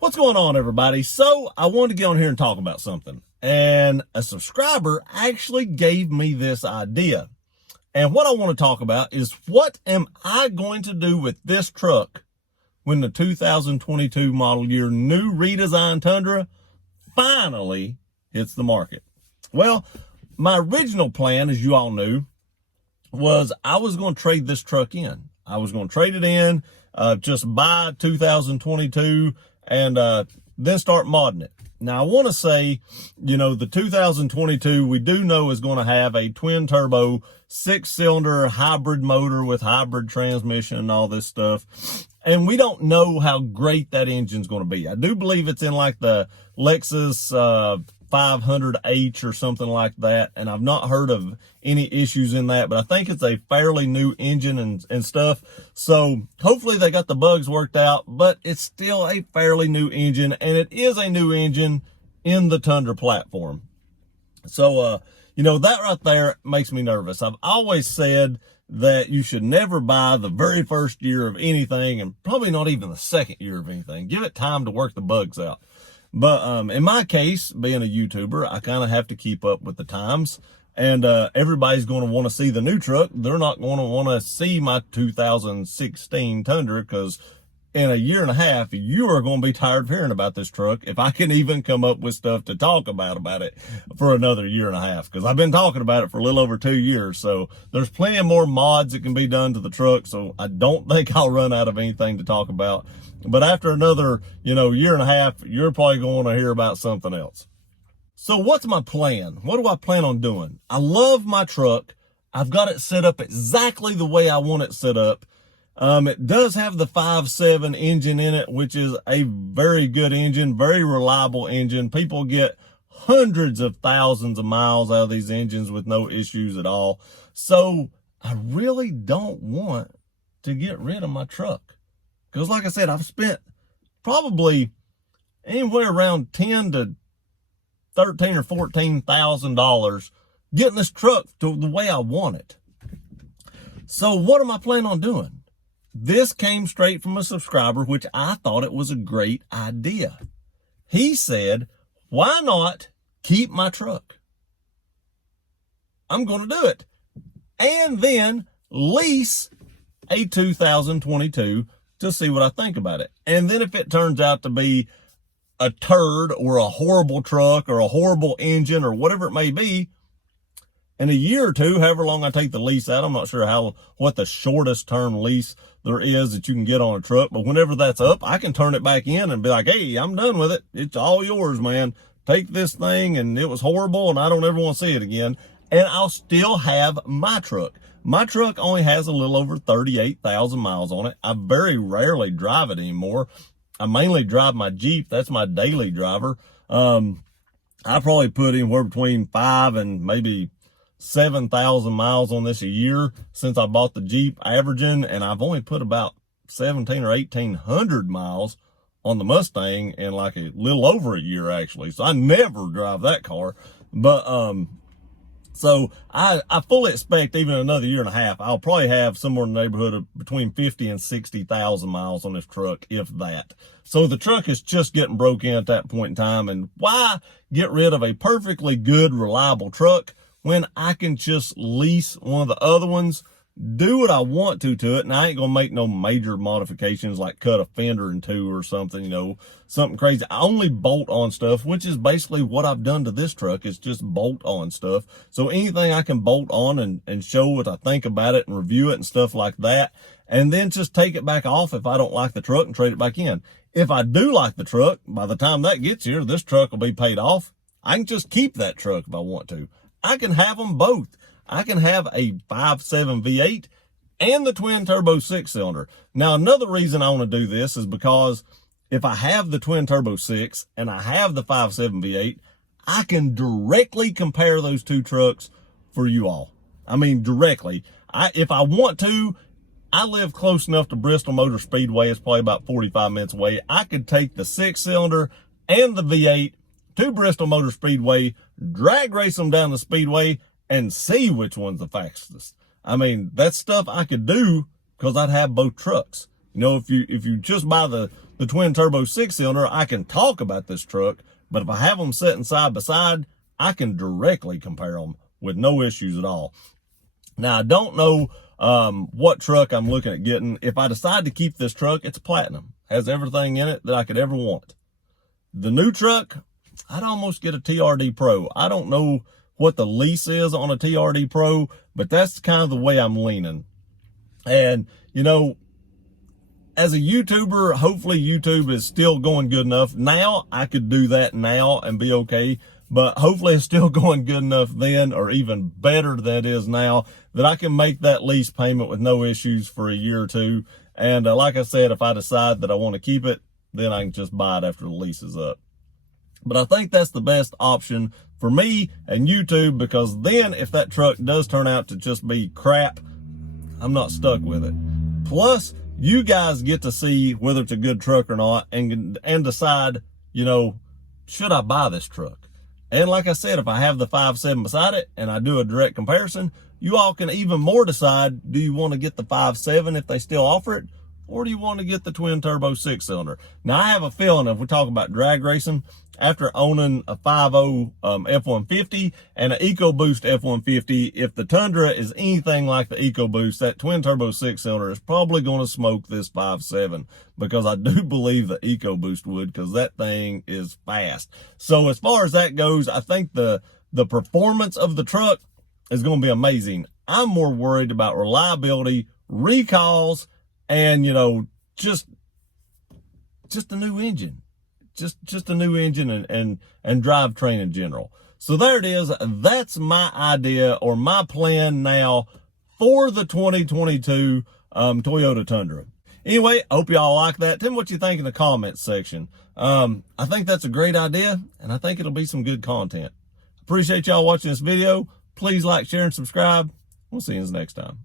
What's going on, everybody? So I wanted to get on here and talk about something, and a subscriber actually gave me this idea. And what I want to talk about is, what am I going to do with this truck when the 2022 model year new redesigned Tundra finally hits the market? Well, my original plan, as you all knew, was I was going to trade this truck in. I was going to trade it in, just buy 2022 and then start modding it. Now, I want to say, the 2022 we do know is going to have a twin turbo 6-cylinder hybrid motor with hybrid transmission and all this stuff. And we don't know how great that engine's going to be. I do believe it's in like the Lexus 500H or something like that. And I've not heard of any issues in that, but I think it's a fairly new engine and stuff. So hopefully they got the bugs worked out, but it's still a fairly new engine, and it is a new engine in the Tundra platform. So, that right there makes me nervous. I've always said that you should never buy the very first year of anything, and probably not even the second year of anything. Give it time to work the bugs out. But in my case, being a YouTuber, I kind of have to keep up with the times. And everybody's going to want to see the new truck. They're not going to want to see my 2016 Tundra, because in a year and a half, you are going to be tired of hearing about this truck, if I can even come up with stuff to talk about it for another year and a half, because I've been talking about it for a little over 2 years. So there's plenty of more mods that can be done to the truck. So I don't think I'll run out of anything to talk about. But after another, year and a half, you're probably going to hear about something else. So what's my plan? What do I plan on doing? I love my truck. I've got it set up exactly the way I want it set up. It does have the 5.7 engine in it, which is a very good engine, very reliable engine. People get hundreds of thousands of miles out of these engines with no issues at all. So I really don't want to get rid of my truck, because like I said, I've spent probably anywhere around $10,000 to $13,000 or $14,000 getting this truck to the way I want it. So what am I planning on doing? This came straight from a subscriber, which I thought it was a great idea. He said, why not keep my truck? I'm going to do it. And then lease a 2022 to see what I think about it. And then if it turns out to be a turd or a horrible truck or a horrible engine or whatever it may be, in a year or two, however long I take the lease out, I'm not sure what the shortest term lease there is that you can get on a truck, but whenever that's up, I can turn it back in and be like, hey, I'm done with it. It's all yours, man. Take this thing, and it was horrible, and I don't ever want to see it again. And I'll still have my truck. My truck only has a little over 38,000 miles on it. I very rarely drive it anymore. I mainly drive my Jeep. That's my daily driver. I probably put anywhere between 5 and maybe 7,000 miles on this a year since I bought the Jeep, averaging, and I've only put about 17 or 1,800 miles on the Mustang in like a little over a year, actually. So I never drive that car. But so I fully expect even another year and a half, I'll probably have somewhere in the neighborhood of between 50 and 60,000 miles on this truck, if that. So the truck is just getting broke in at that point in time. And why get rid of a perfectly good, reliable truck when I can just lease one of the other ones, do what I want to it, and I ain't gonna make no major modifications like cut a fender in two or something, something crazy. I only bolt on stuff, which is basically what I've done to this truck, is just bolt on stuff. So anything I can bolt on and show what I think about it and review it and stuff like that, and then just take it back off if I don't like the truck and trade it back in. If I do like the truck, by the time that gets here, this truck will be paid off. I can just keep that truck if I want to. I can have them both. I can have a 5.7 V8 and the twin turbo 6-cylinder. Now, another reason I want to do this is because if I have the twin turbo 6 and I have the 5.7 V8, I can directly compare those two trucks for you all. I mean, directly. If I want to, I live close enough to Bristol Motor Speedway. It's probably about 45 minutes away. I could take the 6-cylinder and the V8 to Bristol Motor Speedway, drag race them down the speedway, and see which one's the fastest. I mean, that's stuff I could do because I'd have both trucks. If you just buy the the twin turbo 6-cylinder, I can talk about this truck, but if I have them sitting side by side, I can directly compare them with no issues at all. Now, I don't know what truck I'm looking at getting. If I decide to keep this truck, it's platinum. Has everything in it that I could ever want. The new truck, I'd almost get a TRD Pro. I don't know what the lease is on a TRD Pro, but that's kind of the way I'm leaning. And, you know, as a YouTuber, hopefully YouTube is still going good enough. Now, I could do that now and be okay, but hopefully it's still going good enough then, or even better than it is now, that I can make that lease payment with no issues for a year or two. And like I said, if I decide that I want to keep it, then I can just buy it after the lease is up. But I think that's the best option for me and YouTube, because then if that truck does turn out to just be crap, I'm not stuck with it. Plus, you guys get to see whether it's a good truck or not, and decide, you know, should I buy this truck? And like I said, if I have the 5.7 beside it and I do a direct comparison, you all can even more decide, do you want to get the 5.7 if they still offer it? Or do you want to get the twin turbo 6-cylinder? Now, I have a feeling if we talk about drag racing, after owning a 5.0 F-150 and an EcoBoost F-150, if the Tundra is anything like the EcoBoost, that twin turbo 6-cylinder is probably going to smoke this 5.7, because I do believe the EcoBoost would, because that thing is fast. So as far as that goes, I think the performance of the truck is going to be amazing. I'm more worried about reliability, recalls, and, you know, just a new engine. Just a new engine and drivetrain in general. So there it is. That's my idea, or my plan now for the 2022 Toyota Tundra. Anyway, I hope y'all like that. Tell me what you think in the comments section. I think that's a great idea, and I think it'll be some good content. Appreciate y'all watching this video. Please like, share, and subscribe. We'll see you next time.